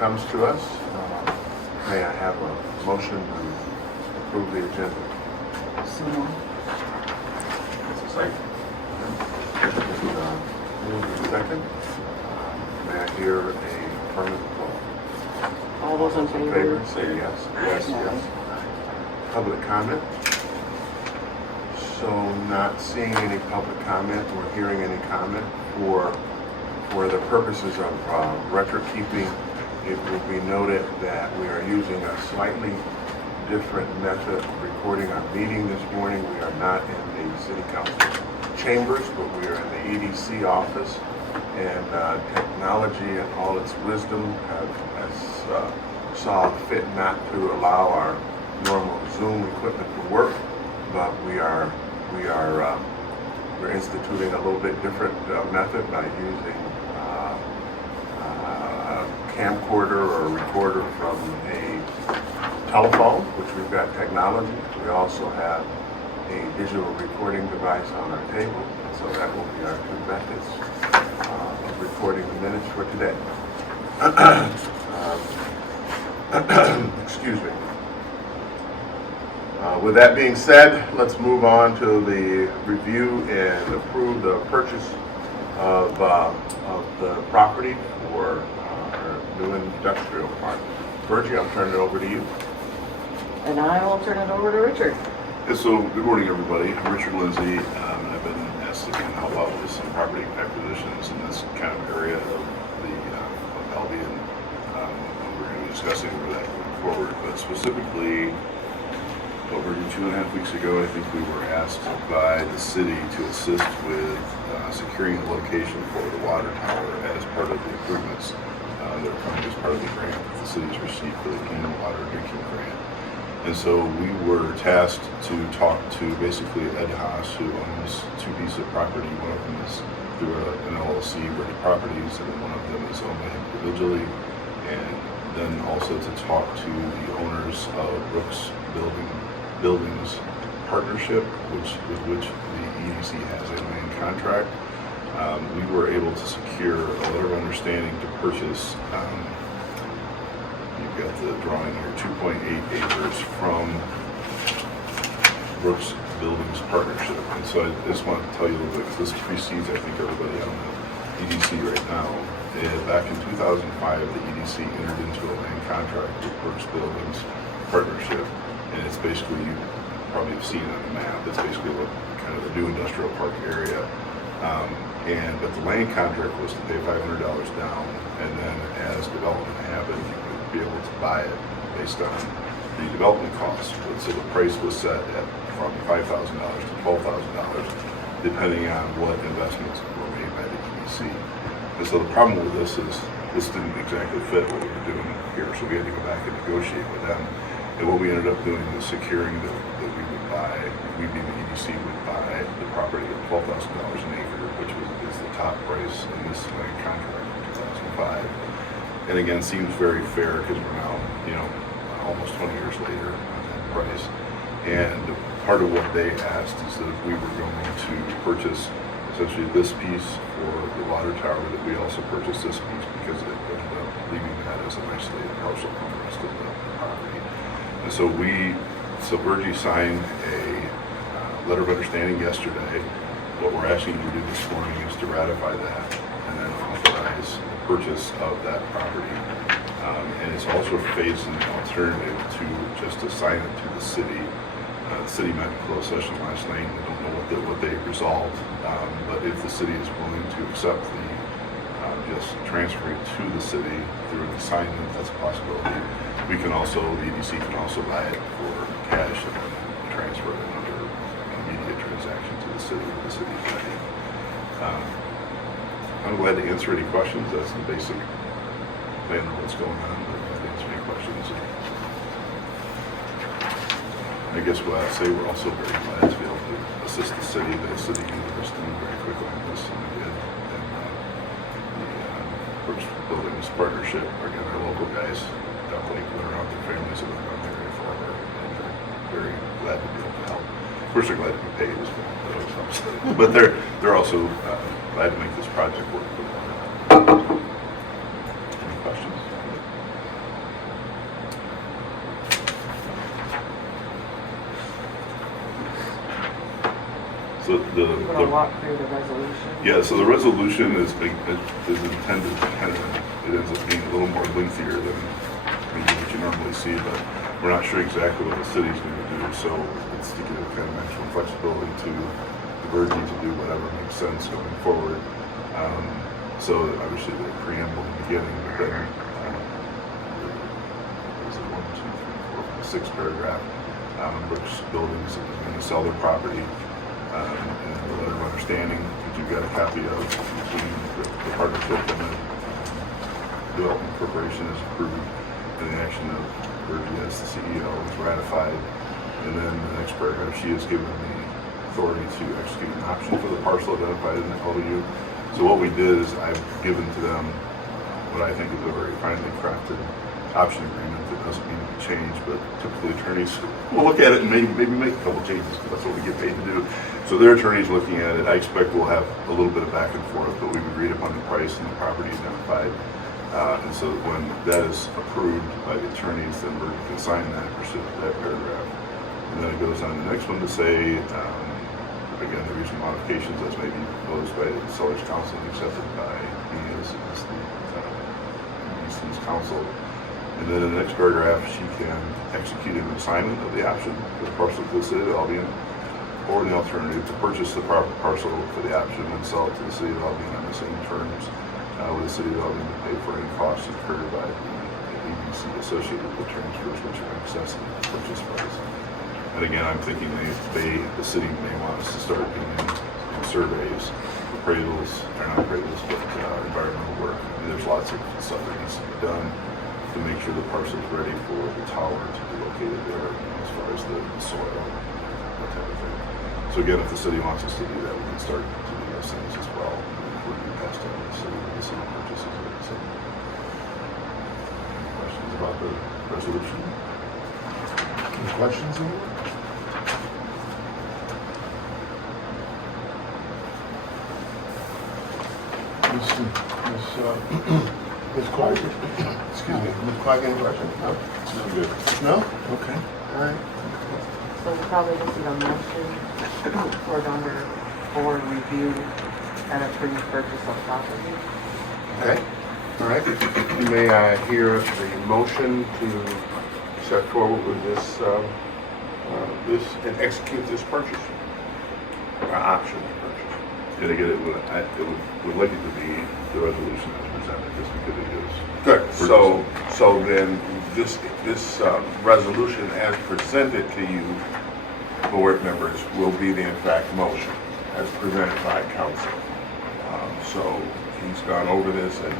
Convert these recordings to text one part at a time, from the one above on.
comes to us. May I have a motion to approve the agenda? So moved. Second. Second. May I hear a affirmative vote? All those in favor? Say yes. Yes, yes. Public comment? So not seeing any public comment or hearing any comment for the purposes of record keeping, it will be noted that we are using a slightly different method of recording our meeting this morning. We are not in the city council chambers, but we are in the EDC office, and technology and all its wisdom has saw fit not to allow our normal Zoom equipment to work, but we're instituting a little bit different method by using a camcorder or a recorder from a telephone, which we've got technology. We also have a digital recording device on our table, and so that will be our two methods of recording the minutes for today. Excuse me. With that being said, let's move on to the review and approve the purchase of the property for our new industrial park. Virgie, I'll turn it over to you. And I will turn it over to Richard. Yeah, so good morning, everybody. I'm Richard Lindsay, and I've been asked to kind of help out with some property acquisitions in this kind of area of the of Albion. We're going to be discussing over that going forward, but specifically, over 2.5 weeks ago, I think we were asked by the city to assist with securing a location for the water tower as part of the improvements that are coming as part of the grant that the city's received for the clean water drinking grant. And so we were tasked to talk to basically Ed Haas, who owns two pieces of property. One of them is through an LLC, Ready Properties, and then one of them is owned by him individually. And then also to talk to the owners of Brooks Buildings Partnership, with which the EDC has a land contract. We were able to secure a letter of understanding to purchase, you've got the drawing here, 2.8 acres from Brooks Buildings Partnership. And so I just want to tell you a little bit, because this precedes, I think, everybody on the EDC right now. Back in 2005, the EDC entered into a land contract with Brooks Buildings Partnership. And it's basically, you probably have seen it on the map, it's basically what kind of the new industrial park area. But the land contract was to pay $500 down, and then as development happened, you would be able to buy it based on the development costs. So the price was set at from $5,000 to $12,000, depending on what investments were made by the EDC. And so the problem with this is this didn't exactly fit what we were doing here, so we had to go back and negotiate with them. And what we ended up doing was securing that we would buy, we being the EDC would buy the property at $12,000 an acre, which is the top price in this land contract in 2005. And again, seems very fair because we're now, almost 20 years later on that price. And part of what they asked is that if we were going to purchase essentially this piece for the water tower, that we also purchase this piece because it ended up leaving that as an isolated parcel from the rest of the property. And so Virgie signed a letter of understanding yesterday. What we're asking you to do this morning is to ratify that and then authorize the purchase of that property. And it's also facing the alternative to just assign it to the city. The city met in closed session last night. I don't know what they resolved, but if the city is willing to accept the just transferring to the city through an assignment, that's a possibility. We can also, the EDC can also buy it for cash and then transfer it under an immediate transaction to the city with the city ready. I'm glad to answer any questions. That's the basic plan of what's going on, but I'm glad to answer any questions. I guess what I'd say, we're also very glad to be able to assist the city. The city universe to move very quickly on this, and we did. And Brooks Buildings Partnership, again, our local guys, definitely put around their families and around the area forever, and they're very glad to be able to help. Of course, they're glad to be paid as well, that always helps. But they're also glad to make this project work for them. Any questions? So We're gonna walk through the resolution. yeah, so the resolution is intended to kind of, it ends up being a little more lengthier than maybe what you normally see, but we're not sure exactly what the city's going to do, so it's to give kind of maximum flexibility to the Virgin to do whatever makes sense going forward. So obviously the preamble in the beginning, but then is it 1, 2, 3, 4, 5, 6 paragraph? Brooks Buildings is going to sell their property. And the letter of understanding that you've got a copy of between the partnership and the development corporation is approved, and the action of Virgin as the CEO is ratified. And then the next paragraph, she has given the authority to execute an option for the parcel identified in the LOU. So what we did is I've given to them what I think is a very finely crafted option agreement that doesn't need to be changed, but typically attorneys will look at it and maybe make a couple changes because that's what we get paid to do. So their attorney's looking at it. I expect we'll have a little bit of back and forth, but we've agreed upon the price and the property identified. And so when that is approved by the attorneys, then we can sign that pursuant to that paragraph. And then it goes on the next one to say, again, the recent modifications as may be proposed by the seller's counsel and accepted by me as the Easton's counsel. And then in the next paragraph, she can execute an assignment of the option for the parcel to the city of Albion, or the alternative to purchase the parcel for the option and sell it to the city of Albion on the same terms, with the city of Albion to pay for any costs incurred by the ABC associated with the transfers which are excessive to the purchase price. And again, I'm thinking the city may want us to start doing surveys, appraisals, or not appraisals, but environmental work. I mean, there's lots of stuff that needs to be done to make sure the parcel is ready for the tower to be located there, as far as the soil, that type of thing. So again, if the city wants us to do that, we can start to do those things as well. Before we pass down to the city purchases it. So, any questions about the resolution? Any questions, anyone? Ms. Clark, excuse me, Ms. Clark, any questions? No? Sounds good. No? Okay, all right. So we probably just need a motion for it under board review and approve purchase of property. Okay, all right. May I hear the motion to set forward with this, and execute this purchase? Option to purchase. And again, would like it to be the resolution as presented, just because it is. Good, so then this resolution as presented to you, board members, will be the in fact motion as presented by council. So he's gone over this, and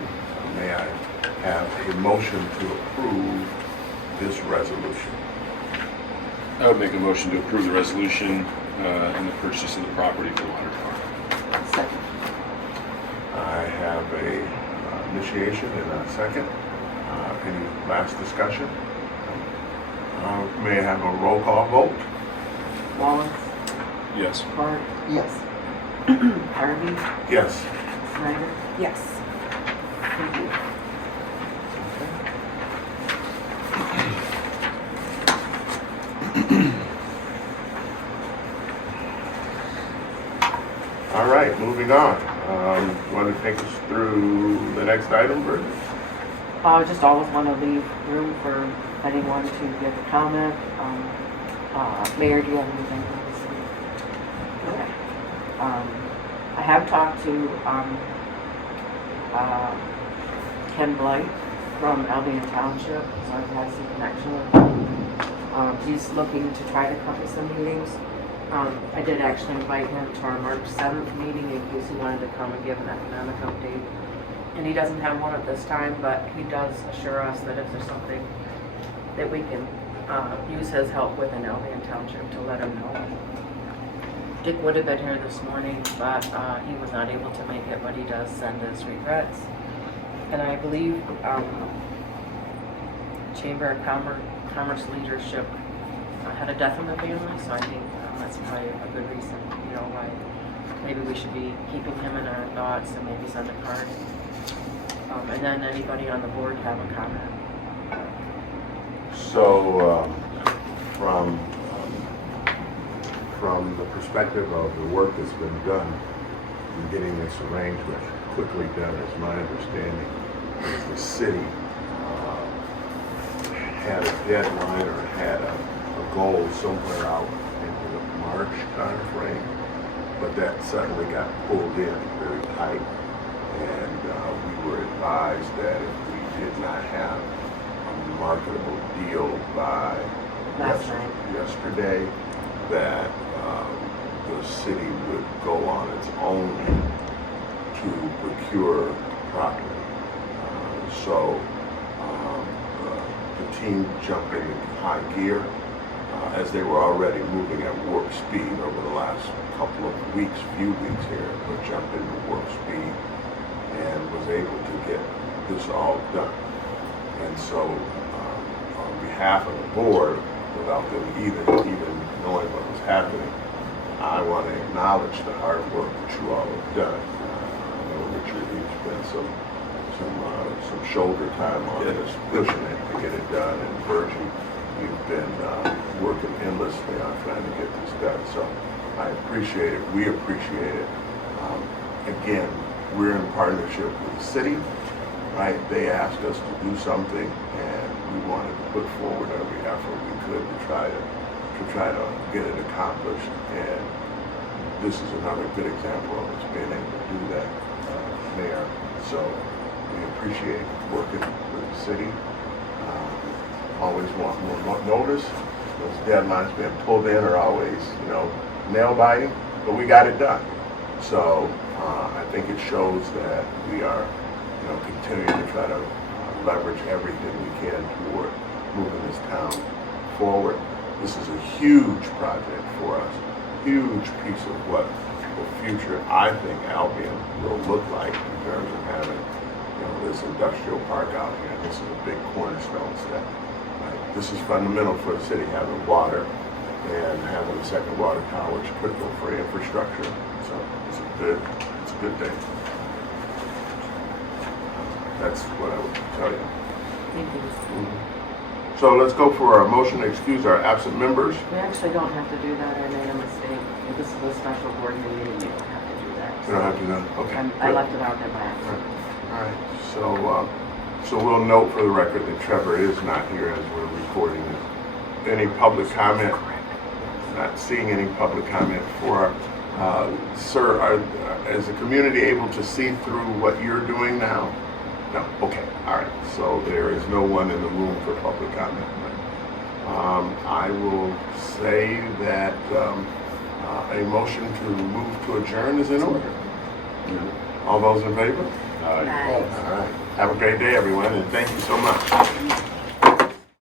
may I have a motion to approve this resolution? I would make a motion to approve the resolution and the purchase of the property for the water tower. Second. I have a initiation and a second. Any last discussion? May I have a roll call vote? Wallace, Yes. Clark, Yes. Harvey, Yes. Snyder. Yes. Thank you. All right, moving on. You want to take us through the next item, Bert? Just always want to leave room for anyone to give a comment. Mayor, do you have anything to say? Okay. I have talked to Ken Blight from Albion Township, so I've had some connection with him. He's looking to try to come to some meetings. I did actually invite him to our March 7th meeting in case he wanted to come and give an economic update. And he doesn't have one at this time, but he does assure us that if there's something that we can use his help with in Albion Township, to let him know. Dick would have been here this morning, but he was not able to make it, but he does send his regrets. And I believe Chamber of Commerce leadership had a death in the family, so I think that's probably a good reason, why maybe we should be keeping him in our thoughts and maybe send a card. And then anybody on the board have a comment? So, from from the perspective of the work that's been done in getting this arrangement quickly done, is my understanding, is the city had a deadline or had a goal somewhere out in the March timeframe, but that suddenly got pulled in very tight, and we were advised that if we did not have a marketable deal by Last night. yesterday, that the city would go on its own to procure property. So the team jumped into high gear as they were already moving at warp speed over the last couple of weeks, few weeks here, but jumped into warp speed and was able to get this all done. And so on behalf of the board, without them even knowing what was happening, I want to acknowledge the hard work that you all have done. I know Richard, you've spent some shoulder time on this, pushing it to get it done, and Virgie, you've been working endlessly on trying to get this done. So I appreciate it. We appreciate it. Again, we're in partnership with the city, right? They asked us to do something, and we wanted to put forward every effort we could to try to get it accomplished. And this is another good example of us being able to do that, Mayor. So we appreciate working with the city. Always want more notice. Those deadlines being pulled in are always, nail biting, but we got it done. So I think it shows that we are, continuing to try to leverage everything we can toward moving this town forward. This is a huge project for us, huge piece of what the future, I think, Albion will look like in terms of having, this industrial park out here. This is a big cornerstone step. Right? This is fundamental for the city, having water and having a second water tower, which is critical for infrastructure. So it's a good thing. That's what I would tell you. Thank you. So let's go for a motion to excuse our absent members. We actually don't have to do that. I made a mistake. If this is a special board meeting, you don't have to do that. We don't have to know. Okay. I good. left it out there by accident. All right. So we'll note for the record that Trevor is not here as we're recording this. Any public comment? Not seeing any public comment for. Sir, is the community able to see through what you're doing now? No. Okay. All right. So there is no one in the room for public comment. I will say that a motion to move to adjourn is in order. All those in favor? Nice. All right. Have a great day, everyone, and thank you so much.